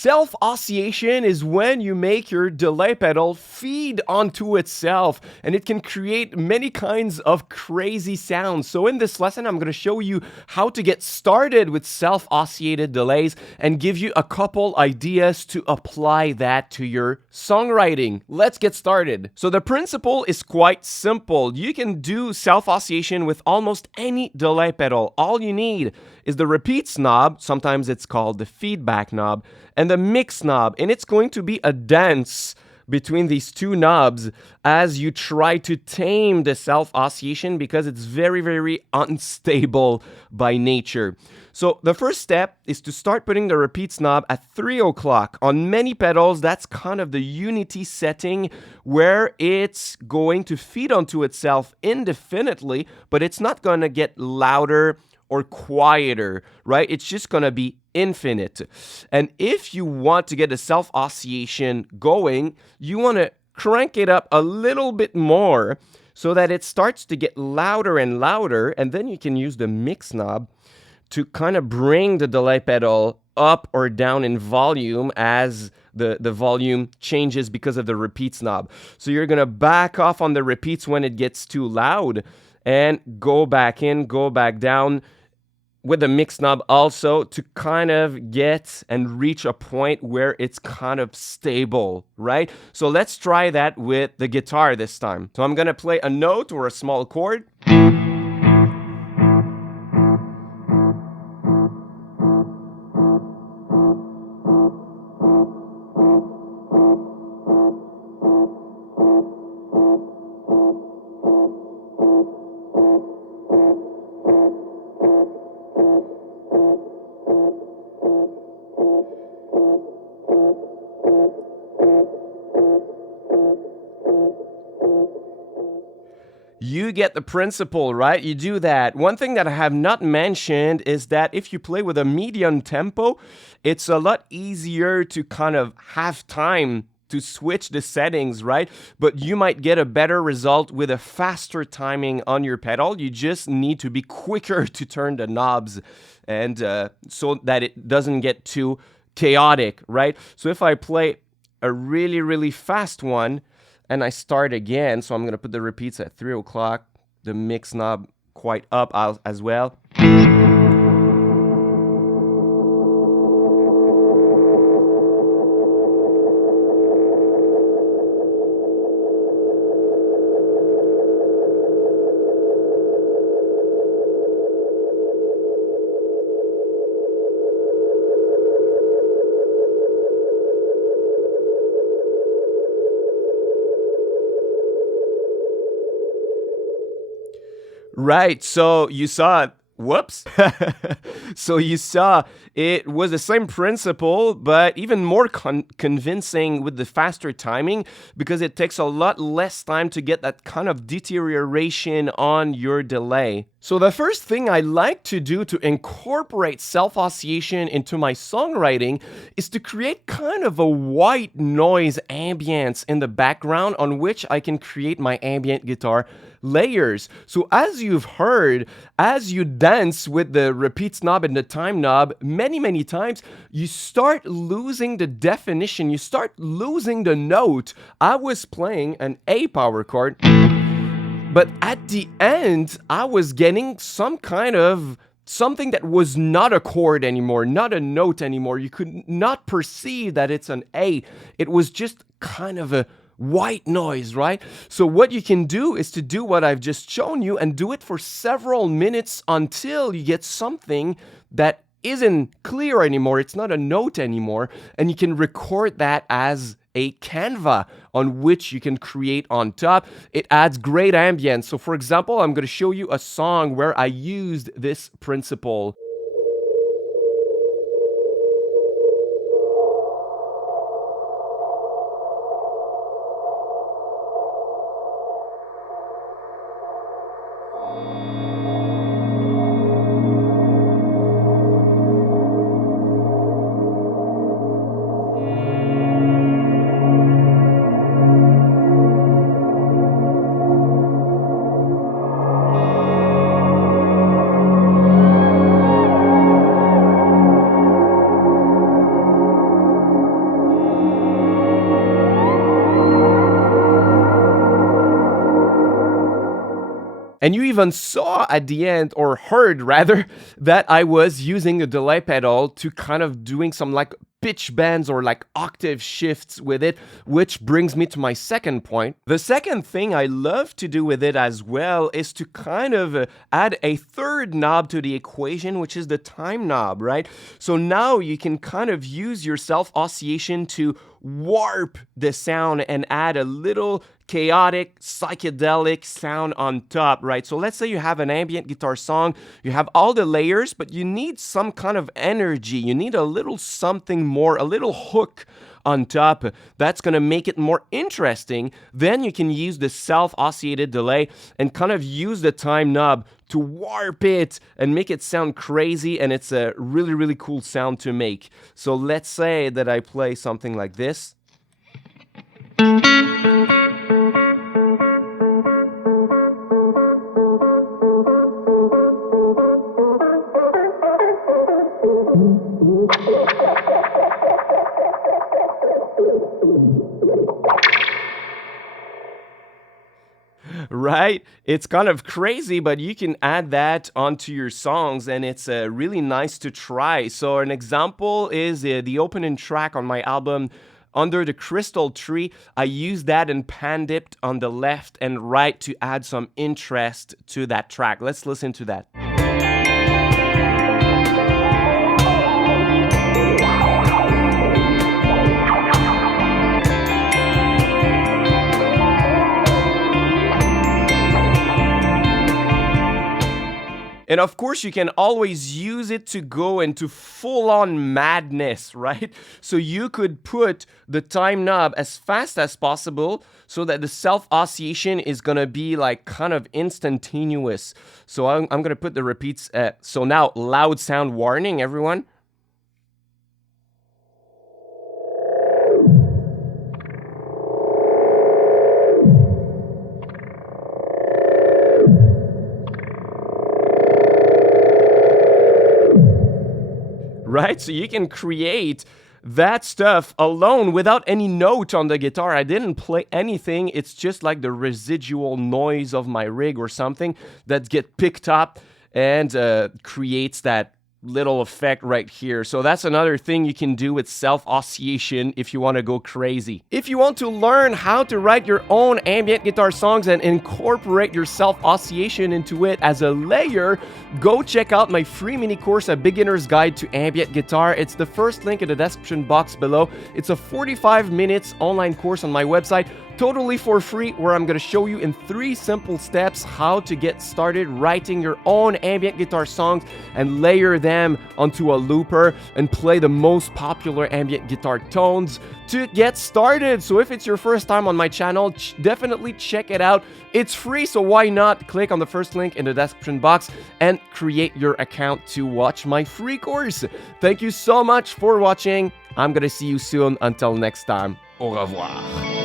Self-oscillation is when you make your delay pedal feed onto itself, and it can create many kinds of crazy sounds. So in this lesson, I'm going to show you how to get started with self-oscillated delays and give you a couple ideas to apply that to your songwriting. Let's get started. So the principle is quite simple. You can do self-oscillation with almost any delay pedal. All you need is the repeats knob, sometimes it's called the feedback knob, and the mix knob, and it's going to be a dance between these two knobs as you try to tame the self-oscillation because it's very, very unstable by nature. So the first step is to start putting the repeats knob at 3 o'clock. On many pedals, that's kind of the unity setting where it's going to feed onto itself indefinitely, but it's not going to get louder or quieter, right? It's just gonna be infinite. And if you want to get the self-oscillation going, you wanna crank it up a little bit more so that it starts to get louder and louder, and then you can use the mix knob to kind of bring the delay pedal up or down in volume as the volume changes because of the repeats knob. So you're gonna back off on the repeats when it gets too loud and go back in, go back down, with the mix knob also to kind of get and reach a point where it's kind of stable, right? So let's try that with the guitar this time. So I'm gonna play a note or a small chord. You get the principle, right? You do that. One thing that I have not mentioned is that if you play with a medium tempo, it's a lot easier to kind of have time to switch the settings, right? But you might get a better result with a faster timing on your pedal. You just need to be quicker to turn the knobs and so that it doesn't get too chaotic, right? So if I play a really, really fast one, and I start again, so I'm going to put the repeats at 3 o'clock, the mix knob quite up as well. Right, so you saw, whoops. So you saw it was the same principle, but even more convincing with the faster timing because it takes a lot less time to get that kind of deterioration on your delay. So the first thing I like to do to incorporate self-oscillation into my songwriting is to create kind of a white noise ambience in the background on which I can create my ambient guitar layers. So as you've heard, as you dance with the repeats knob and the time knob, many times, you start losing the definition, you start losing the note. I was playing an A power chord, but at the end, I was getting some kind of something that was not a chord anymore, not a note anymore. You could not perceive that it's an A. It was just kind of a white noise, right? So what you can do is to do what I've just shown you and do it for several minutes until you get something that isn't clear anymore. It's not a note anymore. And you can record that as a canvas on which you can create on top. It adds great ambience. So for example, I'm going to show you a song where I used this principle. And you even saw at the end, or heard rather, that I was using a delay pedal to kind of doing some like pitch bends or like octave shifts with it, which brings me to my second point. The second thing I love to do with it as well is to kind of add a third knob to the equation, which is the time knob, right? So now you can kind of use your self-oscillation to warp the sound and add a little chaotic, psychedelic sound on top, right? So let's say you have an ambient guitar song, you have all the layers, but you need some kind of energy. You need a little something more, a little hook on top that's going to make it more interesting. Then you can use the self-oscillated delay and kind of use the time knob to warp it and make it sound crazy, and it's a really, really cool sound to make. So let's say that I play something like this. Right? It's kind of crazy, but you can add that onto your songs, and it's really nice to try. So an example is the opening track on my album, Under the Crystal Tree. I used that and pan-dipped on the left and right to add some interest to that track. Let's listen to that. And of course, you can always use it to go into full-on madness, right? So you could put the time knob as fast as possible so that the self-oscillation is gonna be like kind of instantaneous. So I'm gonna put the repeats. So now, loud sound warning, everyone. Right? So you can create that stuff alone without any note on the guitar. I didn't play anything. It's just like the residual noise of my rig or something that get picked up and creates that little effect right here. So that's another thing you can do with self-oscillation if you want to go crazy. If you want to learn how to write your own ambient guitar songs and incorporate your self-oscillation into it as a layer, go check out my free mini course, A Beginner's Guide to Ambient Guitar. It's the first link in the description box below. It's a 45 minutes online course on my website, totally for free, where I'm going to show you in 3 simple steps how to get started writing your own ambient guitar songs and layer them onto a looper and play the most popular ambient guitar tones to get started. So if it's your first time on my channel, definitely check it out. It's free, so why not click on the first link in the description box and create your account to watch my free course. Thank you so much for watching. I'm going to see you soon. Until next time, au revoir.